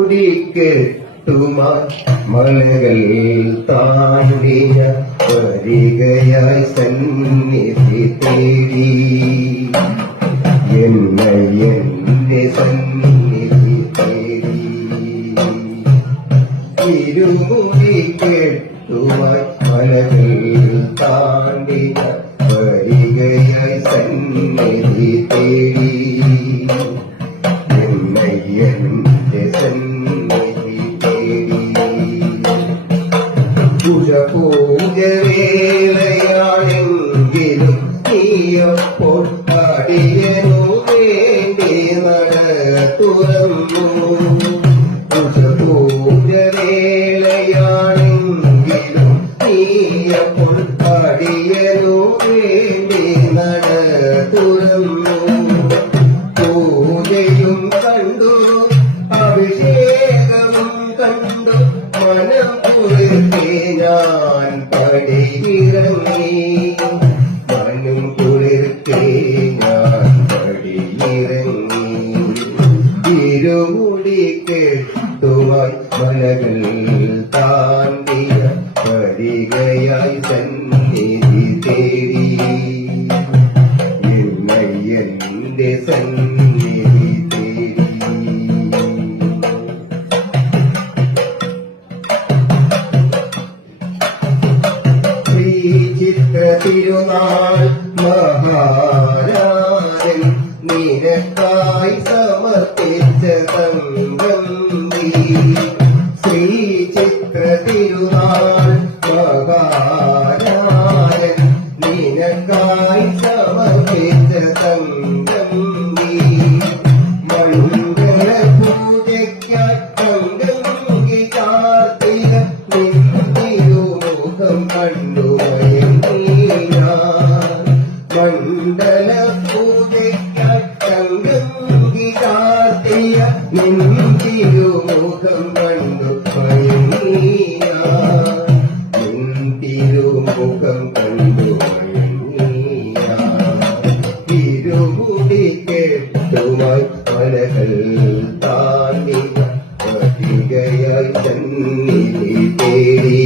തിരുമുടിക്കെട്ടുമാ മലകൾ താണ്ടിയ വരികയായി സന്നിധി തേടി എന്റെ സന്നിധി തേടി തിരുമുടിക്കെട്ടുമായി മലകൾ താണ്ടിയ വരികയായി സന്നിധി തേടി എന്റെ സന്നിധി തേടി പൂജവേളയാണെങ്കിലും നീയപ്പോൾ അടിയനു വേണ്ടി നട തുറന്നു പൂജവേളയാണെങ്കിലും നീയപ്പോൾ അടിയനു വേണ്ടി നട തുറന്നു പൂജയും കണ്ടു അഭിഷേകവും കണ്ടു മനം കുളിർത്തി ഞാൻ പടിയിറങ്ങി മനം കുളിർത്തി ഞാൻ പടിയിറങ്ങി തിരുമുടിക്കെട്ടുമായി മലകൾ താണ്ടിയ വരികയായി സന്നിധി തേടി എന്റെ സന്നിധി തേടി ശ്രീചിത്ര തിരുനാൾ മഹാരാജൻ നിനക്കായി സമർപ്പിച്ച തങ്കം ശ്രീചിത്ര തിരുനാൾ മഹാരാജൻ നിനക്കായി സമർപ്പിച്ച തങ്കം മണ്ഡല പൂജയ്ക്കായി തങ്കം ചാർത്തിയ തിരുമുഖം കണ്ടു മണ്ഡല പൂജയ്ക്കായി തങ്കം ചാർത്തിയ തിരുമുഖം കണ്ടു തിരുമുഖം കണ്ടു തിരുമുടിക്കെട്ടുമായി മലകൾ താണ്ടി വരികയായി സന്നിധി തേടി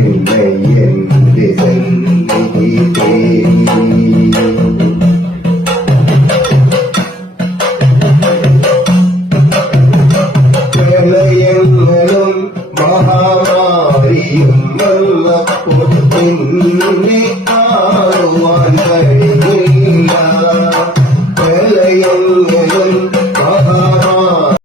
എന്റെ സന്നിധി തേടി പ്രളയങ്ങളും മഹാമാരിയും വന്നപ്പോൾ